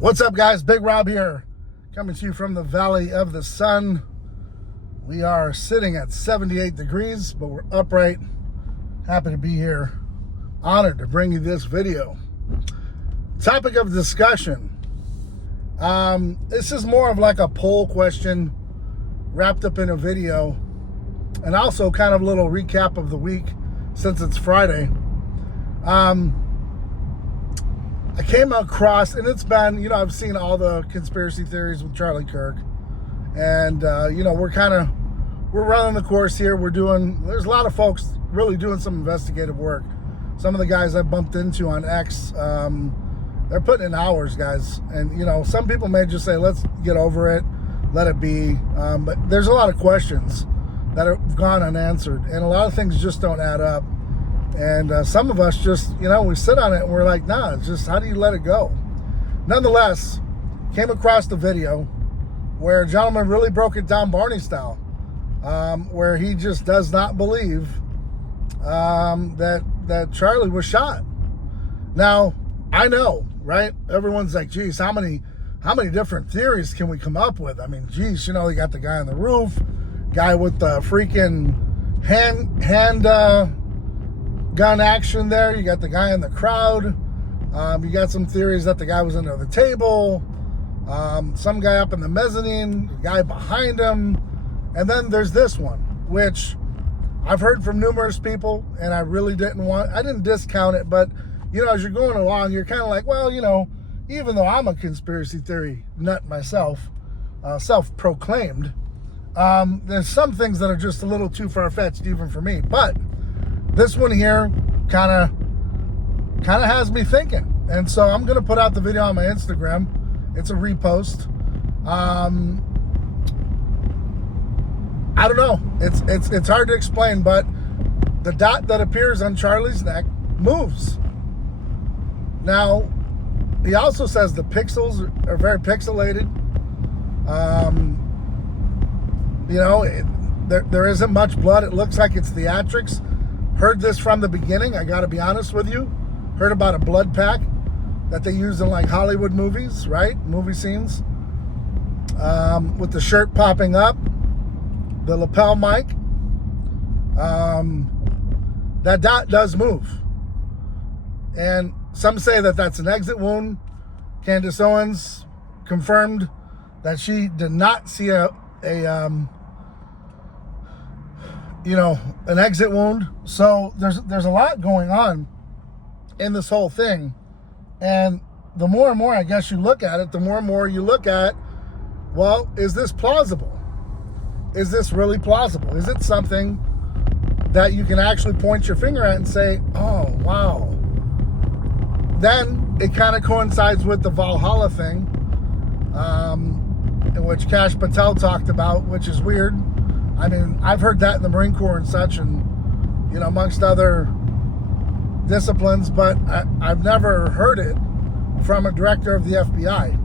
What's up, guys? Big Rob here, coming to you from the Valley of the Sun. We are sitting at 78 degrees, but we're upright. Happy to be here. Honored to bring you this video. Topic of discussion. This is more of like a poll question wrapped up in a video, and also kind of a little recap of the week since it's Friday. I came across, and it's been, I've seen all the conspiracy theories with Charlie Kirk, and we're running the course here. There's a lot of folks really doing some investigative work. Some of the guys I bumped into on X, they're putting in hours, guys. And, some people may just say, let's get over it, let it be. But there's a lot of questions that have gone unanswered, and a lot of things just don't add up. And some of us just, we sit on it and we're like, nah, it's just, how do you let it go? Nonetheless, came across the video where a gentleman really broke it down Barney style, where he just does not believe that Charlie was shot. Now, I know, right? Everyone's like, geez, how many different theories can we come up with? I mean, geez, you got the guy on the roof, guy with the freaking hand gun action there. You got the guy in the crowd. You got some theories that the guy was under the table. Some guy up in the mezzanine, the guy behind him. And then there's this one, which I've heard from numerous people, and I really I didn't discount it, but, as you're going along, you're kind of like, well, even though I'm a conspiracy theory nut myself, self-proclaimed, there's some things that are just a little too far-fetched even for me. But this one here kind of has me thinking. And so I'm going to put out the video on my Instagram. It's a repost. I don't know. It's hard to explain, but the dot that appears on Charlie's neck moves. Now, he also says the pixels are very pixelated. There isn't much blood. It looks like it's theatrics. Heard this from the beginning, I gotta be honest with you. Heard about a blood pack that they use in like Hollywood movies, right? Movie scenes. With the shirt popping up, the lapel mic. That dot does move. And some say that that's an exit wound. Candace Owens confirmed that she did not see an exit wound. So there's a lot going on in this whole thing. And the more and more, I guess, you look at it, the more and more you look at, well, is this plausible? Is this really plausible? Is it something that you can actually point your finger at and say, oh, wow. Then it kind of coincides with the Valhalla thing, in which Kash Patel talked about, which is weird. I mean, I've heard that in the Marine Corps and such, and, amongst other disciplines, but I've never heard it from a director of the FBI.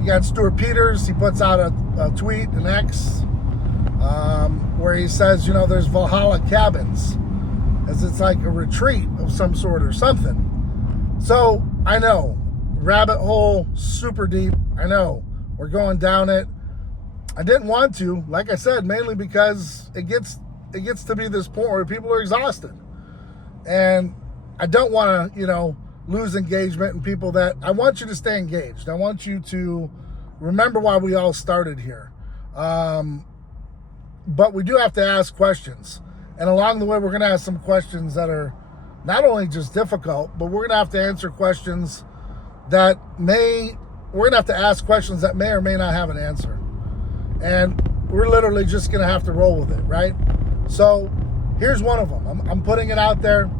You got Stuart Peters. He puts out a tweet, an X, where he says, there's Valhalla cabins, as it's like a retreat of some sort or something. So, I know, rabbit hole, super deep. I know, we're going down it. I didn't want to, like I said, mainly because it gets to be this point where people are exhausted. And I don't want to, lose engagement in people that, I want you to stay engaged. I want you to remember why we all started here. But we do have to ask questions. And along the way, we're going to ask some questions that are not only just difficult, but we're going to have to answer questions that we're going to have to ask questions that may or may not have an answer. And we're literally just going to have to roll with it, right? So here's one of them. I'm putting it out there.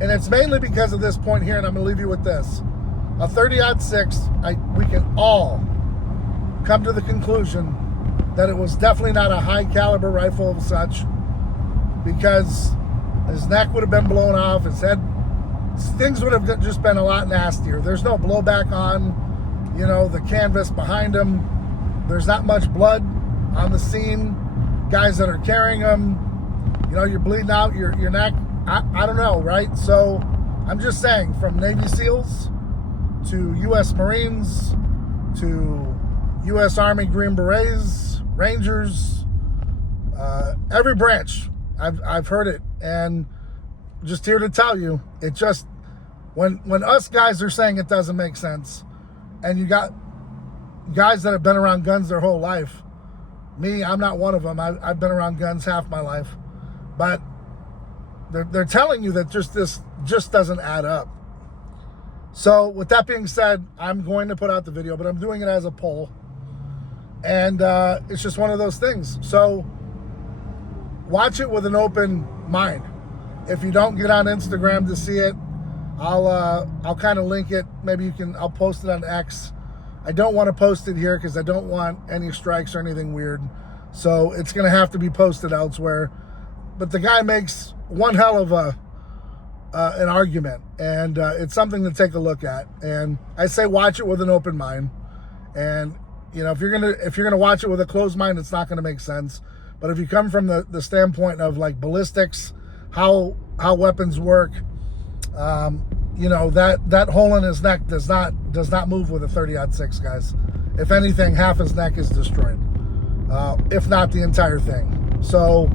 And it's mainly because of this point here, and I'm going to leave you with this. A 30-06, we can all come to the conclusion that it was definitely not a high-caliber rifle of such, because his neck would have been blown off, his head, things would have just been a lot nastier. There's no blowback on, the canvas behind him. There's not much blood on the scene. Guys that are carrying them, you're bleeding out your neck. I don't know, right? So I'm just saying, from Navy SEALs to U.S. Marines to U.S. Army Green Berets, Rangers, every branch, I've heard it, and just here to tell you, it just, when us guys are saying it doesn't make sense, and you got guys that have been around guns their whole life, me, I'm not one of them. I've been around guns half my life, but they're telling you that this just doesn't add up. So with that being said, I'm going to put out the video, but I'm doing it as a poll, and it's just one of those things. So watch it with an open mind. If you don't get on Instagram to see it, I'll kind of link it. Maybe I'll post it on X. I don't want to post it here because I don't want any strikes or anything weird. So it's going to have to be posted elsewhere. But the guy makes one hell of an argument, and it's something to take a look at. And I say watch it with an open mind. And you know, if you're gonna watch it with a closed mind, it's not gonna make sense. But if you come from the standpoint of like ballistics, how weapons work, you know, that hole in his neck does not move with a 30-06, guys. If anything, half his neck is destroyed, if not the entire thing. So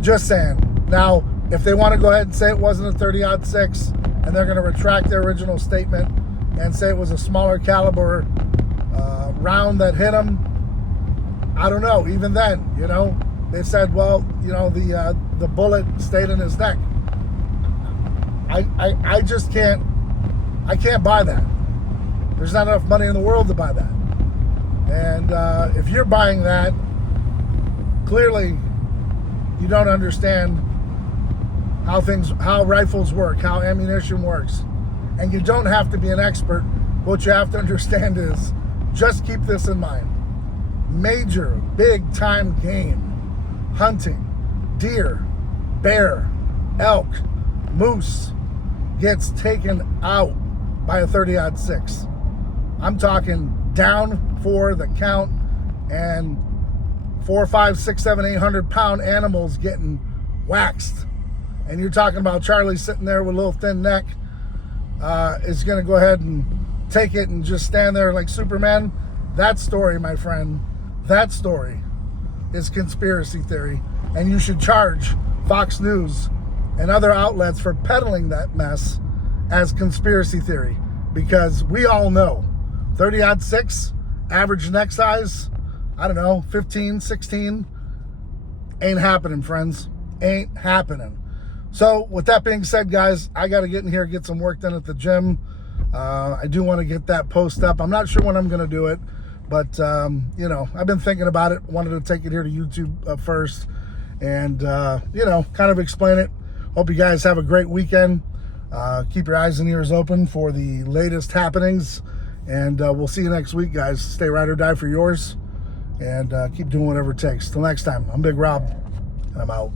just saying. Now, if they want to go ahead and say it wasn't a 30-06, and they're going to retract their original statement and say it was a smaller caliber round that hit him, I don't know. Even then, you know, they said, well, you know, the bullet stayed in his neck. I just can't buy that. There's not enough money in the world to buy that. And if you're buying that, clearly you don't understand how rifles work, how ammunition works. And you don't have to be an expert. What you have to understand is, just keep this in mind. Major, big time game, hunting, deer, bear, elk, moose, gets taken out by a 30-06. I'm talking down for the count, and 4, 5, 6, 7, 800 pound animals getting waxed. And you're talking about Charlie sitting there with a little thin neck, is going to go ahead and take it and just stand there like Superman. That story, my friend, that story is conspiracy theory. And you should charge Fox News and other outlets for peddling that mess as conspiracy theory. Because we all know 30-06, average neck size, I don't know, 15, 16, ain't happening, friends. Ain't happening. So with that being said, guys, I got to get in here, get some work done at the gym. I do want to get that post up. I'm not sure when I'm going to do it, but, you know, I've been thinking about it. Wanted to take it here to YouTube first and, you know, kind of explain it. Hope you guys have a great weekend. Keep your eyes and ears open for the latest happenings. And we'll see you next week, guys. Stay ride or die for yours. And keep doing whatever it takes. Till next time, I'm Big Rob, and I'm out.